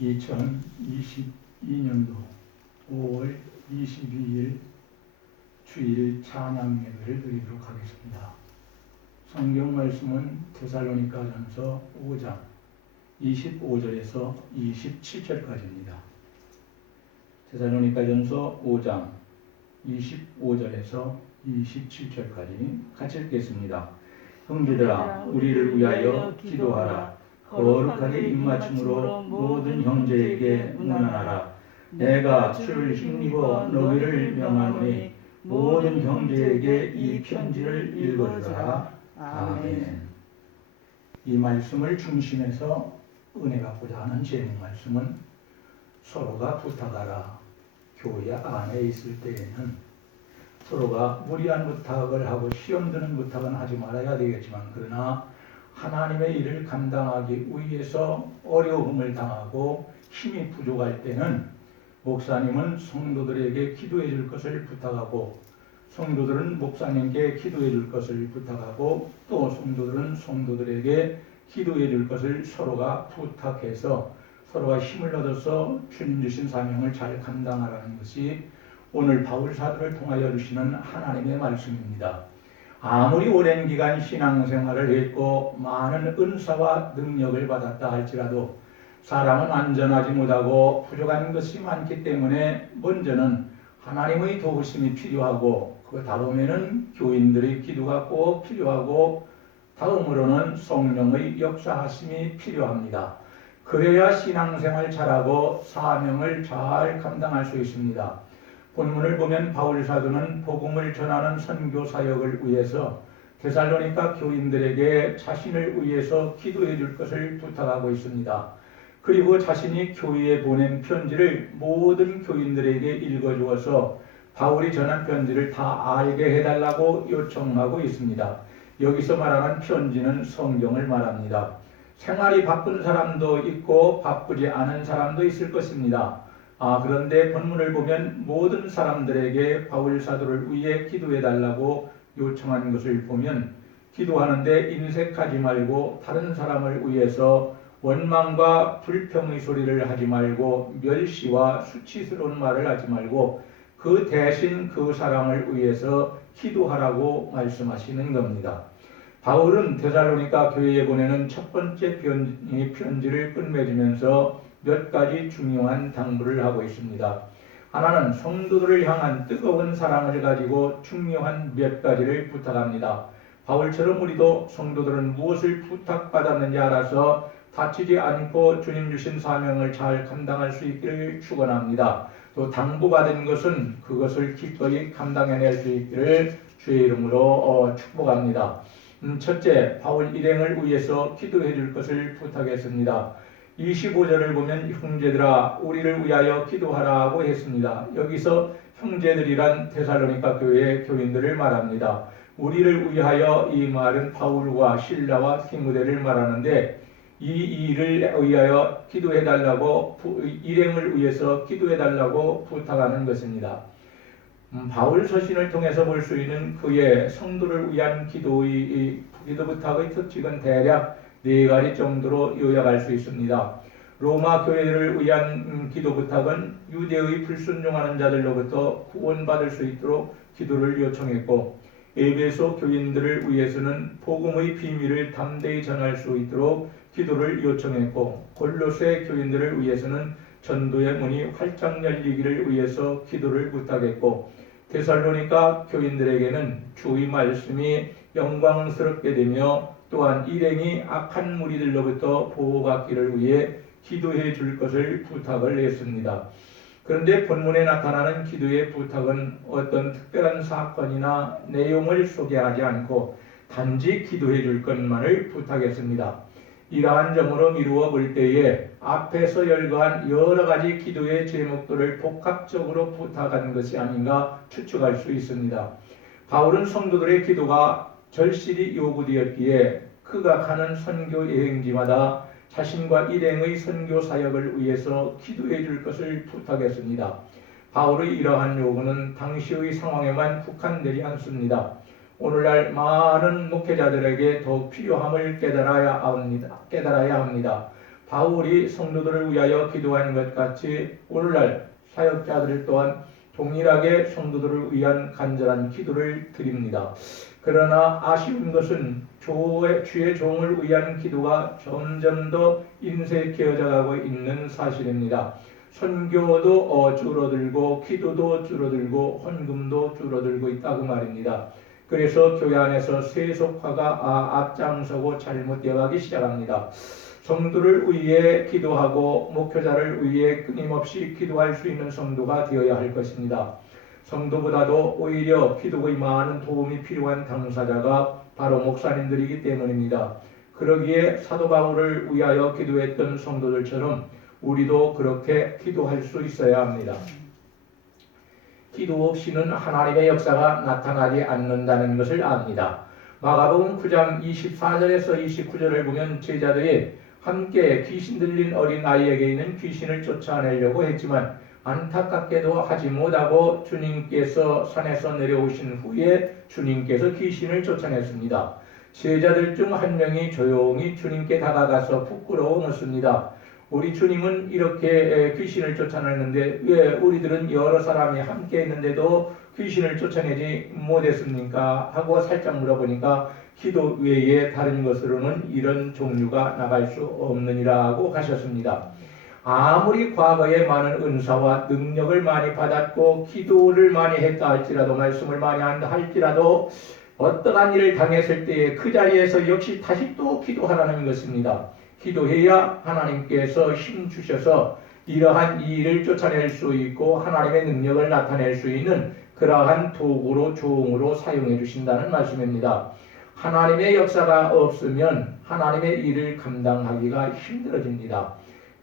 2022년도 5월 22일 주일 찬양 예배를 드리도록 하겠습니다. 성경 말씀은 데살로니가전서 5장 25절에서 27절까지입니다. 데살로니가전서 5장 25절에서 27절까지 같이 읽겠습니다. 형제들아, 우리를 위하여 기도하라. 거룩하게 입맞춤으로 모든 형제에게 문안하라. 내가 주를 힘입어 너희를 명하노니 모든 형제에게 이 편지를 읽어주라. 아멘. 이 말씀을 중심에서 은혜 받고자 하는 제목 말씀은 서로가 부탁하라. 교회 안에 있을 때에는 서로가 무리한 부탁을 하고 시험 드는 부탁은 하지 말아야 되겠지만, 그러나 하나님의 일을 감당하기 위해서 어려움을 당하고 힘이 부족할 때는 목사님은 성도들에게 기도해 줄 것을 부탁하고, 성도들은 목사님께 기도해 줄 것을 부탁하고, 또 성도들은 성도들에게 기도해 줄 것을 서로가 부탁해서 서로가 힘을 얻어서 주님 주신 사명을 잘 감당하라는 것이 오늘 바울 사도를 통하여 주시는 하나님의 말씀입니다. 아무리 오랜 기간 신앙생활을 했고 많은 은사와 능력을 받았다 할지라도 사람은 완전하지 못하고 부족한 것이 많기 때문에 먼저는 하나님의 도우심이 필요하고, 그 다음에는 교인들의 기도가 꼭 필요하고, 다음으로는 성령의 역사하심이 필요합니다. 그래야 신앙생활 잘하고 사명을 잘 감당할 수 있습니다. 본문을 보면 바울 사도는 복음을 전하는 선교 사역을 위해서 데살로니가 교인들에게 자신을 위해서 기도해 줄 것을 부탁하고 있습니다. 그리고 자신이 교회에 보낸 편지를 모든 교인들에게 읽어주어서 바울이 전한 편지를 다 알게 해달라고 요청하고 있습니다. 여기서 말하는 편지는 성경을 말합니다. 생활이 바쁜 사람도 있고 바쁘지 않은 사람도 있을 것입니다. 그런데 본문을 보면 모든 사람들에게 바울 사도를 위해 기도해 달라고 요청한 것을 보면, 기도하는데 인색하지 말고 다른 사람을 위해서 원망과 불평의 소리를 하지 말고 멸시와 수치스러운 말을 하지 말고 그 대신 그 사람을 위해서 기도하라고 말씀하시는 겁니다. 바울은 데살로니가 교회에 보내는 첫 번째 편지를 끝맺으면서 몇 가지 중요한 당부를 하고 있습니다. 하나는 성도들을 향한 뜨거운 사랑을 가지고 중요한 몇 가지를 부탁합니다. 바울처럼 우리도 성도들은 무엇을 부탁받았는지 알아서 다치지 않고 주님 주신 사명을 잘 감당할 수 있기를 축원합니다. 또 당부받은 것은 그것을 기꺼이 감당해낼 수 있기를 주의 이름으로 축복합니다. 첫째, 바울 일행을 위해서 기도해 줄 것을 부탁했습니다. 25절을 보면 형제들아, 우리를 위하여 기도하라고 했습니다. 여기서 형제들이란 데살로니가 교회의 교인들을 말합니다. 우리를 위하여, 이 말은 바울과 실라와 디모데를 말하는데, 이 일을 위하여 기도해 달라고, 일행을 위해서 기도해 달라고 부탁하는 것입니다. 바울 서신을 통해서 볼 수 있는 그의 성도를 위한 기도 부탁의 특징은 대략 4가지 정도로 요약할 수 있습니다. 로마 교회를 위한 기도 부탁은 유대의 불순종하는 자들로부터 구원받을 수 있도록 기도를 요청했고, 에베소 교인들을 위해서는 복음의 비밀을 담대히 전할 수 있도록 기도를 요청했고, 골로새 교인들을 위해서는 전도의 문이 활짝 열리기를 위해서 기도를 부탁했고, 데살로니가 교인들에게는 주의 말씀이 영광스럽게 되며 또한 일행이 악한 무리들로부터 보호받기를 위해 기도해 줄 것을 부탁을 했습니다. 그런데 본문에 나타나는 기도의 부탁은 어떤 특별한 사건이나 내용을 소개하지 않고 단지 기도해 줄 것만을 부탁했습니다. 이러한 점으로 미루어 볼 때에 앞에서 열거한 여러 가지 기도의 제목들을 복합적으로 부탁한 것이 아닌가 추측할 수 있습니다. 바울은 성도들의 기도가 절실히 요구되었기에 그가 가는 선교 여행지마다 자신과 일행의 선교 사역을 위해서 기도해 줄 것을 부탁했습니다. 바울의 이러한 요구는 당시의 상황에만 국한되지 않습니다. 오늘날 많은 목회자들에게 더욱 필요함을 깨달아야 합니다. 바울이 성도들을 위하여 기도하는 것 같이 오늘날 사역자들 또한 동일하게 성도들을 위한 간절한 기도를 드립니다. 그러나 아쉬운 것은 주의 종을 위한 기도가 점점 더 인색해져 가고 있는 사실입니다. 선교도 줄어들고 기도도 줄어들고 헌금도 줄어들고 있다고 말입니다. 그래서 교회 안에서 세속화가 앞장서고 잘못되어 가기 시작합니다. 성도를 위해 기도하고 목회자를 위해 끊임없이 기도할 수 있는 성도가 되어야 할 것입니다. 성도보다도 오히려 기도의 많은 도움이 필요한 당사자가 바로 목사님들이기 때문입니다. 그러기에 사도 바울을 위하여 기도했던 성도들처럼 우리도 그렇게 기도할 수 있어야 합니다. 기도 없이는 하나님의 역사가 나타나지 않는다는 것을 압니다. 마가복음 9장 24절에서 29절을 보면 제자들이 함께 귀신 들린 어린 아이에게 있는 귀신을 쫓아내려고 했지만 안타깝게도 하지 못하고 주님께서 산에서 내려오신 후에 주님께서 귀신을 쫓아냈습니다. 제자들 중 한 명이 조용히 주님께 다가가서 부끄러워 묻습니다. 우리 주님은 이렇게 귀신을 쫓아냈는데 왜 우리들은 여러 사람이 함께 있는데도 귀신을 쫓아내지 못했습니까? 하고 살짝 물어보니까 기도 외에 다른 것으로는 이런 종류가 나갈 수 없느니라고 하셨습니다. 아무리 과거에 많은 은사와 능력을 많이 받았고 기도를 많이 했다 할지라도 말씀을 많이 한다 할지라도 어떠한 일을 당했을 때에 그 자리에서 역시 다시 또 기도하라는 것입니다. 기도해야 하나님께서 힘 주셔서 이러한 일을 쫓아낼 수 있고 하나님의 능력을 나타낼 수 있는 그러한 도구로 종으로 사용해 주신다는 말씀입니다. 하나님의 역사가 없으면 하나님의 일을 감당하기가 힘들어집니다.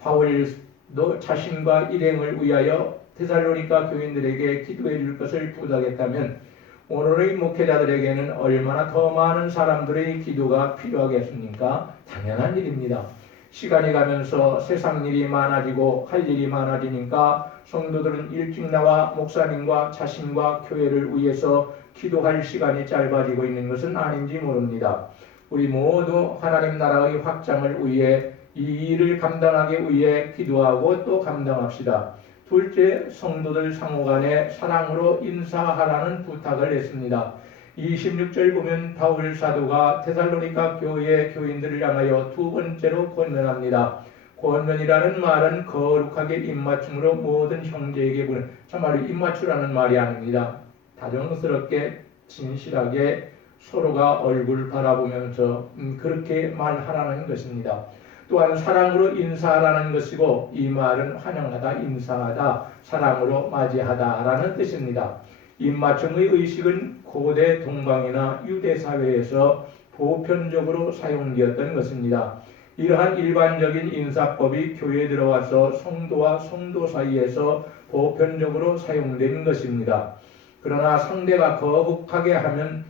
바울도 자신과 일행을 위하여 데살로니가 교인들에게 기도해 줄 것을 부탁했다면 오늘의 목회자들에게는 얼마나 더 많은 사람들의 기도가 필요하겠습니까? 당연한 일입니다. 시간이 가면서 세상 일이 많아지고 할 일이 많아지니까 성도들은 일찍 나와 목사님과 자신과 교회를 위해서 기도할 시간이 짧아지고 있는 것은 아닌지 모릅니다. 우리 모두 하나님 나라의 확장을 위해 이 일을 감당하기 위해 기도하고 또 감당합시다. 둘째, 성도들 상호간에 사랑으로 인사하라는 부탁을 했습니다. 26절 보면 바울 사도가 데살로니가 교회 교인들을 향하여 두 번째로 권면합니다. 권면이라는 말은 거룩하게 입맞춤으로 모든 형제에게 보는, 참말로 입맞추라는 말이 아닙니다. 다정스럽게 진실하게 서로가 얼굴 바라보면서 그렇게 말하라는 것입니다. 또한 사랑으로 인사하라는 것이고 이 말은 환영하다, 인사하다, 사랑으로 맞이하다라는 뜻입니다. 입맞춤의 의식은 고대 동방이나 유대 사회에서 보편적으로 사용되었던 것입니다. 이러한 일반적인 인사법이 교회에 들어와서 성도와 성도 사이에서 보편적으로 사용된 것입니다. 그러나 상대가 거북해 하면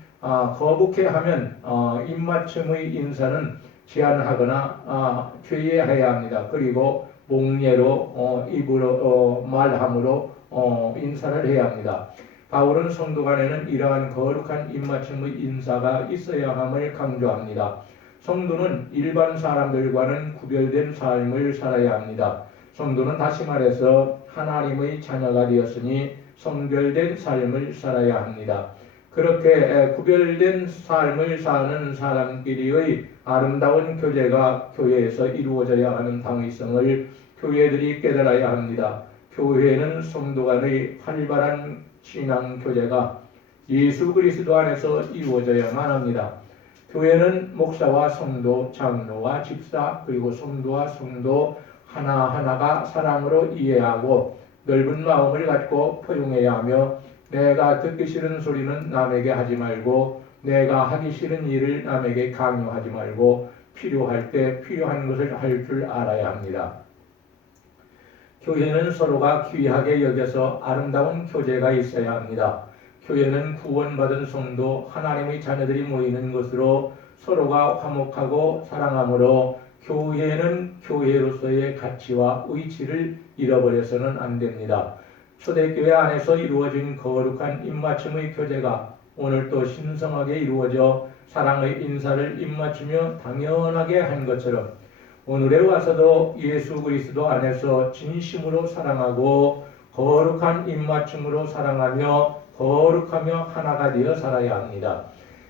입맞춤의 인사는 제한하거나 죄해야 합니다. 그리고 목례로 입으로 말함으로 인사를 해야 합니다. 바울은 성도 간에는 이러한 거룩한 입맞춤의 인사가 있어야 함을 강조합니다. 성도는 일반 사람들과는 구별된 삶을 살아야 합니다. 성도는 다시 말해서 하나님의 자녀가 되었으니 성별된 삶을 살아야 합니다. 그렇게 구별된 삶을 사는 사람끼리의 아름다운 교제가 교회에서 이루어져야 하는 당위성을 교회들이 깨달아야 합니다. 교회는 성도 간의 활발한 신앙 교제가 예수 그리스도 안에서 이루어져야만 합니다. 교회는 목사와 성도, 장로와 집사, 그리고 성도와 성도 하나하나가 사랑으로 이해하고 넓은 마음을 갖고 포용해야 하며 내가 듣기 싫은 소리는 남에게 하지 말고 내가 하기 싫은 일을 남에게 강요하지 말고 필요할 때 필요한 것을 할 줄 알아야 합니다. 교회는 서로가 귀하게 여겨서 아름다운 교제가 있어야 합니다. 교회는 구원받은 성도 하나님의 자녀들이 모이는 곳으로 서로가 화목하고 사랑함으로 교회는 교회로서의 가치와 위치를 잃어버려서는 안 됩니다. 초대교회 안에서 이루어진 거룩한 입맞춤의 교제가 오늘도 신성하게 이루어져 사랑의 인사를 입맞추며 당연하게 한 것처럼 오늘에 와서도 예수 그리스도 안에서 진심으로 사랑하고 거룩한 입맞춤으로 사랑하며 거룩하며 하나가 되어 살아야 합니다.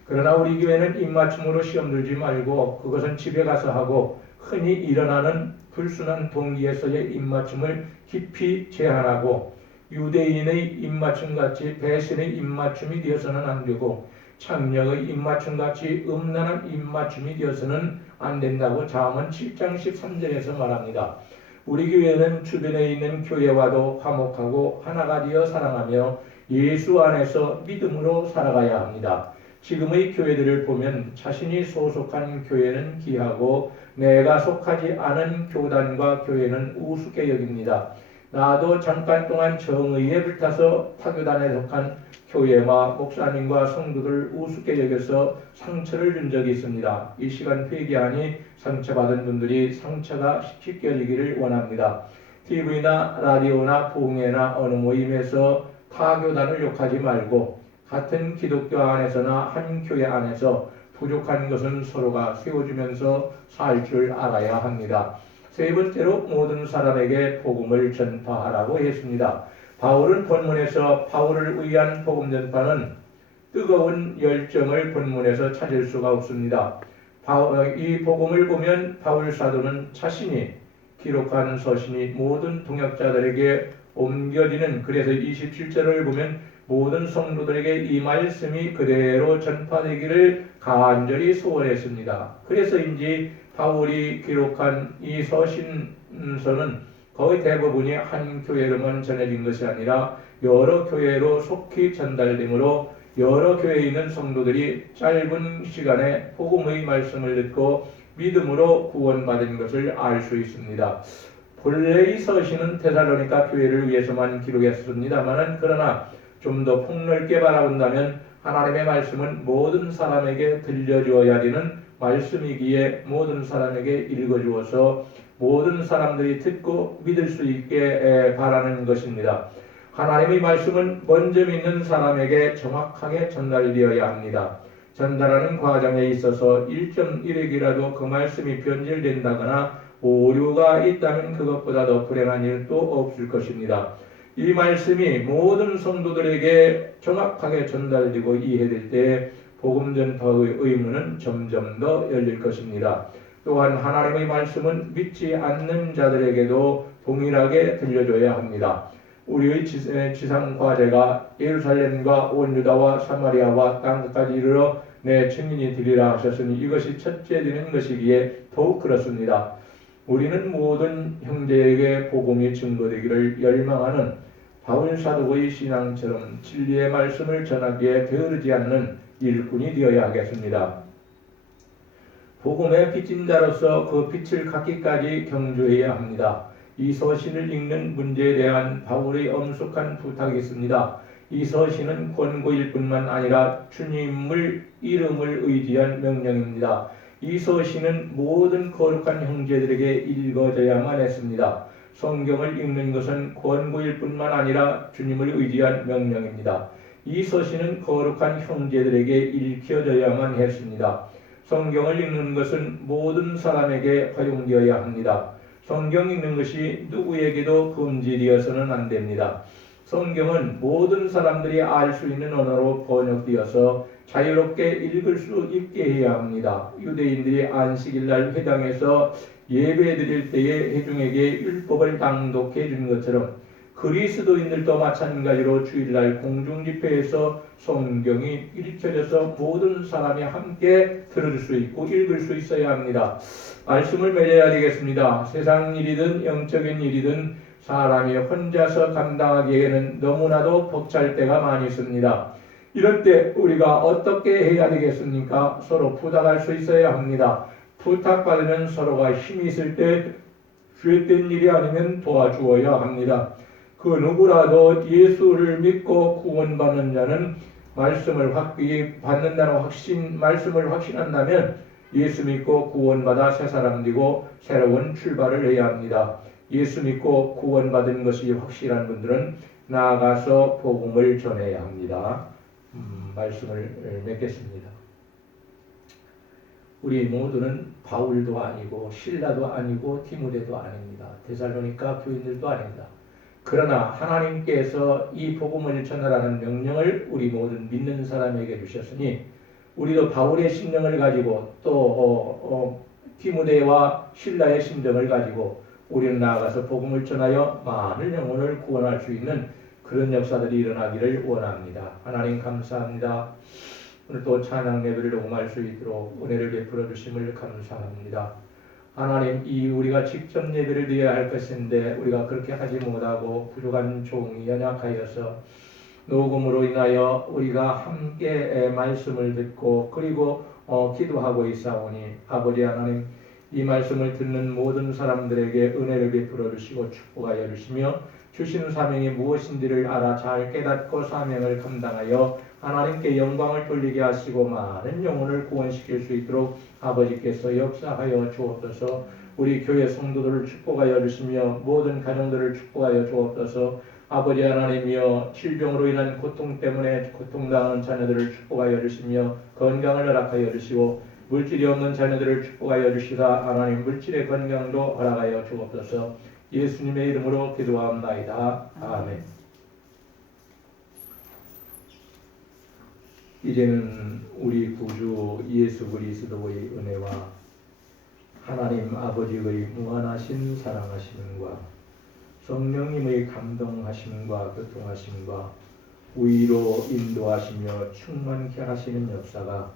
그러나 우리 교회는 입맞춤으로 시험 들지 말고 그것은 집에 가서 하고 흔히 일어나는 불순한 동기에서의 입맞춤을 깊이 제한하고 유대인의 입맞춤같이 배신의 입맞춤이 되어서는 안 되고 창녀의 입맞춤같이 음란한 입맞춤이 되어서는 안 된다고 잠언 7장 13절에서 말합니다. 우리 교회는 주변에 있는 교회와도 화목하고 하나가 되어 사랑하며 예수 안에서 믿음으로 살아가야 합니다. 지금의 교회들을 보면 자신이 소속한 교회는 귀하고 내가 속하지 않은 교단과 교회는 우습게 여깁니다. 나도 잠깐 동안 정의에 불타서 타교단에 속한 교회와 목사님과 성도들 우습게 여겨서 상처를 준 적이 있습니다. 이 시간 회개하니 상처받은 분들이 상처가 씻겨지기를 원합니다. TV나 라디오나 부흥회나 어느 모임에서 타교단을 욕하지 말고 같은 기독교 안에서나 한 교회 안에서 부족한 것은 서로가 세워주면서 살 줄 알아야 합니다. 세 번째로 모든 사람에게 복음을 전파하라고 했습니다. 바울은 본문에서 바울을 위한 복음 전파는 뜨거운 열정을 본문에서 찾을 수가 없습니다. 이 복음을 보면 바울 사도는 자신이 기록한 서신이 모든 동역자들에게 옮겨지는, 그래서 27절을 보면 모든 성도들에게 이 말씀이 그대로 전파되기를 간절히 소원했습니다. 그래서인지 바울이 기록한 이 서신서는 거의 대부분이 한 교회로만 전해진 것이 아니라 여러 교회로 속히 전달되므로 여러 교회에 있는 성도들이 짧은 시간에 복음의 말씀을 듣고 믿음으로 구원받은 것을 알 수 있습니다. 본래 이 서신은 데살로니가 교회를 위해서만 기록했습니다만 그러나 좀 더 폭넓게 바라본다면 하나님의 말씀은 모든 사람에게 들려주어야 되는 말씀이기에 모든 사람에게 읽어주어서 모든 사람들이 듣고 믿을 수 있게 바라는 것입니다. 하나님의 말씀은 먼저 믿는 사람에게 정확하게 전달되어야 합니다. 전달하는 과정에 있어서 1.1핵이라도 그 말씀이 변질된다거나 오류가 있다면 그것보다 더 불행한 일도 없을 것입니다. 이 말씀이 모든 성도들에게 정확하게 전달되고 이해될 때 복음 전파의 의무는 점점 더 열릴 것입니다. 또한 하나님의 말씀은 믿지 않는 자들에게도 동일하게 들려줘야 합니다. 우리의 지상 과제가 예루살렘과 온 유다와 사마리아와 땅끝까지 이르러 내 증인이 되리라 하셨으니 이것이 첫째 되는 것이기에 더욱 그렇습니다. 우리는 모든 형제에게 복음이 증거되기를 열망하는 바울 사도의 신앙처럼 진리의 말씀을 전하기에 게으르지 않는 일꾼이 되어야 하겠습니다. 복음의 빚진 자로서 그 빛을 갖기까지 경주해야 합니다. 이 서신을 읽는 문제에 대한 바울의 엄숙한 부탁이 있습니다. 이 서신은 권고일 뿐만 아니라 주님을 이름을 의지한 명령입니다. 이 서신은 모든 거룩한 형제들에게 읽어져야만 했습니다. 성경을 읽는 것은 권고일 뿐만 아니라 주님을 의지한 명령입니다. 이 서신은 거룩한 형제들에게 읽혀져야만 했습니다. 성경을 읽는 것은 모든 사람에게 허용되어야 합니다. 성경 읽는 것이 누구에게도 금지되어서는 안 됩니다. 성경은 모든 사람들이 알 수 있는 언어로 번역되어서 자유롭게 읽을 수 있게 해야 합니다. 유대인들이 안식일날 회당에서 예배 드릴 때에 회중에게 율법을 낭독해 준 것처럼 그리스도인들도 마찬가지로 주일날 공중집회에서 성경이 읽혀져서 모든 사람이 함께 들을 수 있고 읽을 수 있어야 합니다. 말씀을 맺어야 되겠습니다. 세상 일이든 영적인 일이든 사람이 혼자서 감당하기에는 너무나도 벅찰 때가 많이 있습니다. 이럴 때 우리가 어떻게 해야 되겠습니까? 서로 부탁할 수 있어야 합니다. 부탁받으면 서로가 힘이 있을 때 죄된 일이 아니면 도와주어야 합니다. 그 누구라도 예수를 믿고 구원받는 자는 말씀을 받는다는 말씀을 확신한다면 예수 믿고 구원받아 새 사람 되고 새로운 출발을 해야 합니다. 예수 믿고 구원받은 것이 확실한 분들은 나아가서 복음을 전해야 합니다. 말씀을 맺겠습니다. 우리 모두는 바울도 아니고 실라도 아니고 디모데도 아닙니다. 데살로니가 교인들도 아닙니다. 그러나 하나님께서 이 복음을 전하라는 명령을 우리 모든 믿는 사람에게 주셨으니 우리도 바울의 심령을 가지고 또 디모데와 실라의 심정을 가지고 우리는 나아가서 복음을 전하여 많은 영혼을 구원할 수 있는 그런 역사들이 일어나기를 원합니다. 하나님 감사합니다. 오늘 또 찬양 예배를 녹음할 수 있도록 은혜를 베풀어 주심을 감사합니다. 하나님, 이 우리가 직접 예배를 드려야 할 것인데 우리가 그렇게 하지 못하고 부족한 종이 연약하여서 녹음으로 인하여 우리가 함께 말씀을 듣고 그리고 기도하고 있사오니 아버지 하나님, 이 말씀을 듣는 모든 사람들에게 은혜를 베풀어 주시고 축복하여 주시며 주신 사명이 무엇인지를 알아 잘 깨닫고 사명을 감당하여 하나님께 영광을 돌리게 하시고 많은 영혼을 구원시킬 수 있도록 아버지께서 역사하여 주옵소서. 우리 교회 성도들을 축복하여 주시며 모든 가정들을 축복하여 주옵소서. 아버지 하나님이여, 질병으로 인한 고통 때문에 고통당하는 자녀들을 축복하여 주시며 건강을 허락하여 주시고 물질이 없는 자녀들을 축복하여 주시다 하나님 물질의 건강도 허락하여 주옵소서. 예수님의 이름으로 기도합나이다. 아멘. 이제는 우리 구주 예수 그리스도의 은혜와 하나님 아버지의 무한하신 사랑하심과 성령님의 감동하심과 교통하심과 위로 인도하시며 충만케 하시는 역사가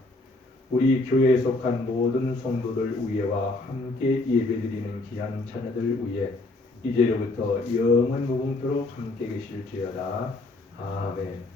우리 교회에 속한 모든 성도들 위에와 함께 예배드리는 귀한 자녀들 위에 이제로부터 영원 무궁토록 함께 계실지어다. 아멘.